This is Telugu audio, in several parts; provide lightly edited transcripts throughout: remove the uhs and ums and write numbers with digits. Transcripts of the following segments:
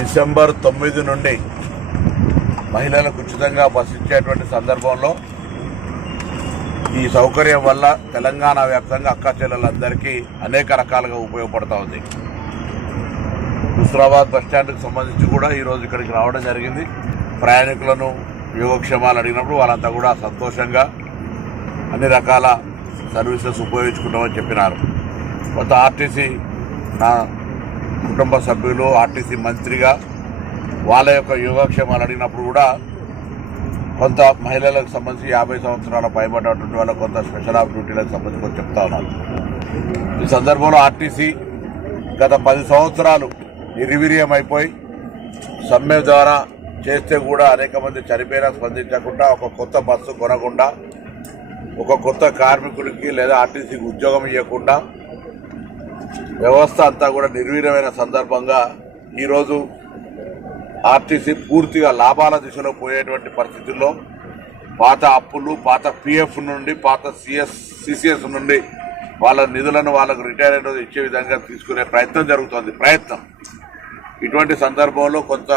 డిసెంబర్ 9 నుండి మహిళలకు ఉచితంగా బస్సు ఇచ్చేటువంటి సందర్భంలో ఈ సౌకర్యం వల్ల తెలంగాణ వ్యాప్తంగా అక్క చెల్లెలందరికీ అనేక రకాలుగా ఉపయోగపడుతూ ఉంది. హుస్నాబాద్ బస్టాండ్కి సంబంధించి కూడా ఈరోజు ఇక్కడికి రావడం జరిగింది. ప్రయాణికులను యోగక్షేమాలు అడిగినప్పుడు వాళ్ళంతా కూడా సంతోషంగా అన్ని రకాల సర్వీసెస్ ఉపయోగించుకుంటామని చెప్పినారు. కొంత ఆర్టీసీ నా కుటుంబ సభ్యులు ఆర్టీసీ మంత్రిగా వాళ్ళ యొక్క యోగక్షేమాలు అడిగినప్పుడు కూడా కొంత మహిళలకు సంబంధించి 50 సంవత్సరాల పైబడినటువంటి వాళ్ళ కొంత స్పెషల్ ఆఫ్ డ్యూటీలకు సంబంధించి కొంచెం చెప్తా ఉన్నారు. ఈ సందర్భంలో ఆర్టీసీ గత 10 సంవత్సరాలు నిర్వీర్యం అయిపోయి సమ్మె ద్వారా చేస్తే కూడా అనేక మంది చనిపోయినా స్పందించకుండా ఒక కొత్త బస్సు కొనకుండా ఒక కొత్త కార్మికుడికి లేదా ఆర్టీసీకి ఉద్యోగం ఇవ్వకుండా వ్యవస్థ అంతా కూడా నిర్వీర్యమైన సందర్భంగా ఈరోజు ఆర్టీసీ పూర్తిగా లాభాల దిశలో పోయేటువంటి పరిస్థితుల్లో పాత అప్పులు, పాత పిఎఫ్ నుండి, పాత సిసిఎస్ నుండి వాళ్ళ నిధులను వాళ్ళకు రిటైర్ అయిన ఇచ్చే విధంగా తీసుకునే ప్రయత్నం జరుగుతుంది. ఇటువంటి సందర్భంలో కొంత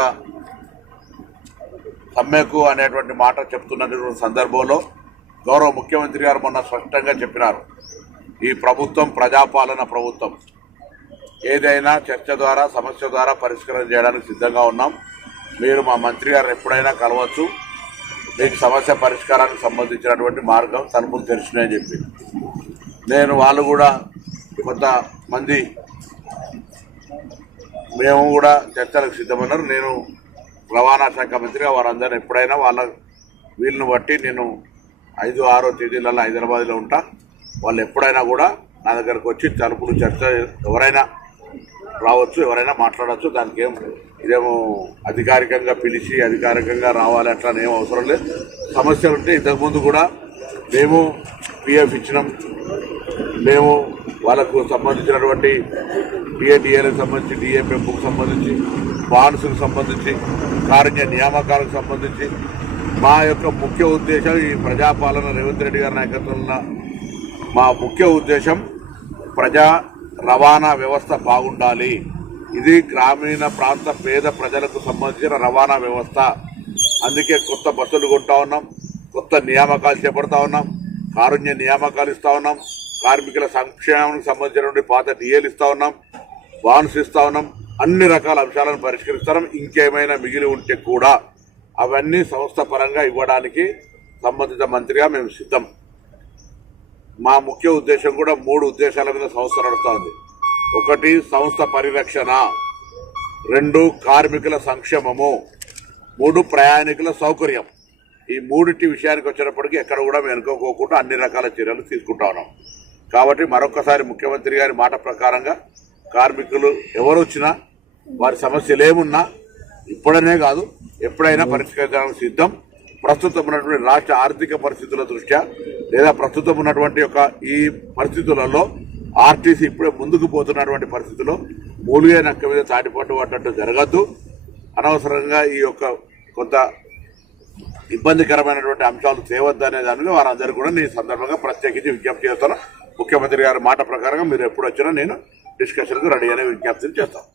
సమ్మెకు అనేటువంటి మాట చెప్తున్నటువంటి సందర్భంలో గౌరవ ముఖ్యమంత్రి గారు మొన్న స్పష్టంగా చెప్పినారు, ఈ ప్రభుత్వం ప్రజాపాలన ప్రభుత్వం, ఏదైనా చర్చ ద్వారా సమస్య ద్వారా పరిష్కారం చేయడానికి సిద్ధంగా ఉన్నాం. మీరు మా మంత్రి గారు ఎప్పుడైనా కలవచ్చు, మీకు సమస్య పరిష్కారానికి సంబంధించినటువంటి మార్గం తలుపులు తెరిచినాయని చెప్పి వాళ్ళు కూడా కొంతమంది మేము కూడా చర్చలకు సిద్ధమన్నారు. నేను రవాణా శాఖ మంత్రిగా వారందరూ ఎప్పుడైనా వాళ్ళ వీళ్ళని బట్టి నేను 5-6 తేదీలలో హైదరాబాద్లో ఉంటా. వాళ్ళు ఎప్పుడైనా కూడా నా దగ్గరకు వచ్చి తలుపులు చర్చ ఎవరైనా రావచ్చు, ఎవరైనా మాట్లాడవచ్చు. దానికి ఇదేమో అధికారికంగా పిలిచి అధికారికంగా రావాలి అట్లా ఏం అవసరం లేదు. సమస్యలు ఉంటే ఇంతకుముందు కూడా మేము పిఎఫ్ ఇచ్చినాం, మేము వాళ్ళకు సంబంధించినటువంటి డిఏలకు సంబంధించి, డిఏ పెంపుకు సంబంధించి, బాండ్స్కు సంబంధించి, కారుణ్య నియామకాలకు సంబంధించి మా యొక్క ముఖ్య ఉద్దేశం ఈ ప్రజాపాలన రేవంత్ రెడ్డి గారి నాయకత్వంలో మా ముఖ్య ఉద్దేశం ప్రజా రవాణా వ్యవస్థ బాగుండాలి. ఇది గ్రామీణ ప్రాంత పేద ప్రజలకు సంబంధించిన రవాణా వ్యవస్థ. అందుకే కొత్త బస్సులు కొంటా ఉన్నాం, కొత్త నియామకాలు చేపడతా ఉన్నాం, కారుణ్య నియామకాలు ఇస్తా ఉన్నాం, కార్మికుల సంక్షేమానికి సంబంధించినటువంటి పాత డిఏలు ఇస్తా ఉన్నాం, బాండ్స్ ఇస్తా ఉన్నాం, అన్ని రకాల అంశాలను పరిష్కరిస్తాం. ఇంకేమైనా మిగిలి ఉంటే కూడా అవన్నీ సంస్థ పరంగా ఇవ్వడానికి సంబంధిత మంత్రిగా మేము సిద్ధం. మా ముఖ్య ఉద్దేశం కూడా 3 ఉద్దేశాల మీద సంస్థ నడుస్తోంది. 1 సంస్థ పరిరక్షణ, 2 కార్మికుల సంక్షేమము, 3 ప్రయాణికుల సౌకర్యం. ఈ 3 విషయానికి వచ్చినప్పటికీ ఎక్కడ కూడా మేము అనుకోకుండా అన్ని రకాల చర్యలు తీసుకుంటా ఉన్నాం. కాబట్టి మరొకసారి ముఖ్యమంత్రి గారి మాట ప్రకారంగా కార్మికులు ఎవరు వచ్చినా వారి సమస్యలు ఏమున్నా ఇప్పుడనే కాదు ఎప్పుడైనా పరిష్కరించడానికి సిద్ధం. ప్రస్తుతం ఉన్నటువంటి రాష్ట్ర ఆర్థిక పరిస్థితుల దృష్ట్యా లేదా ప్రస్తుతం ఉన్నటువంటి ఈ పరిస్థితులలో ఆర్టీసీ ఇప్పుడే ముందుకు పోతున్నటువంటి పరిస్థితుల్లో మూలిగే నక్క మీద తాటిపట్టు పడ్డట్టు జరగద్దు. అనవసరంగా ఈ కొంత ఇబ్బందికరమైనటువంటి అంశాలు తేవద్దనే దాని మీద వారందరూ కూడా నేను సందర్భంగా ప్రత్యేకించి విజ్ఞప్తి చేస్తాను. ముఖ్యమంత్రి గారి మాట ప్రకారంగా మీరు ఎప్పుడు వచ్చినా నేను డిస్కషన్కు రెడీ అనే విజ్ఞప్తిని చేస్తాను.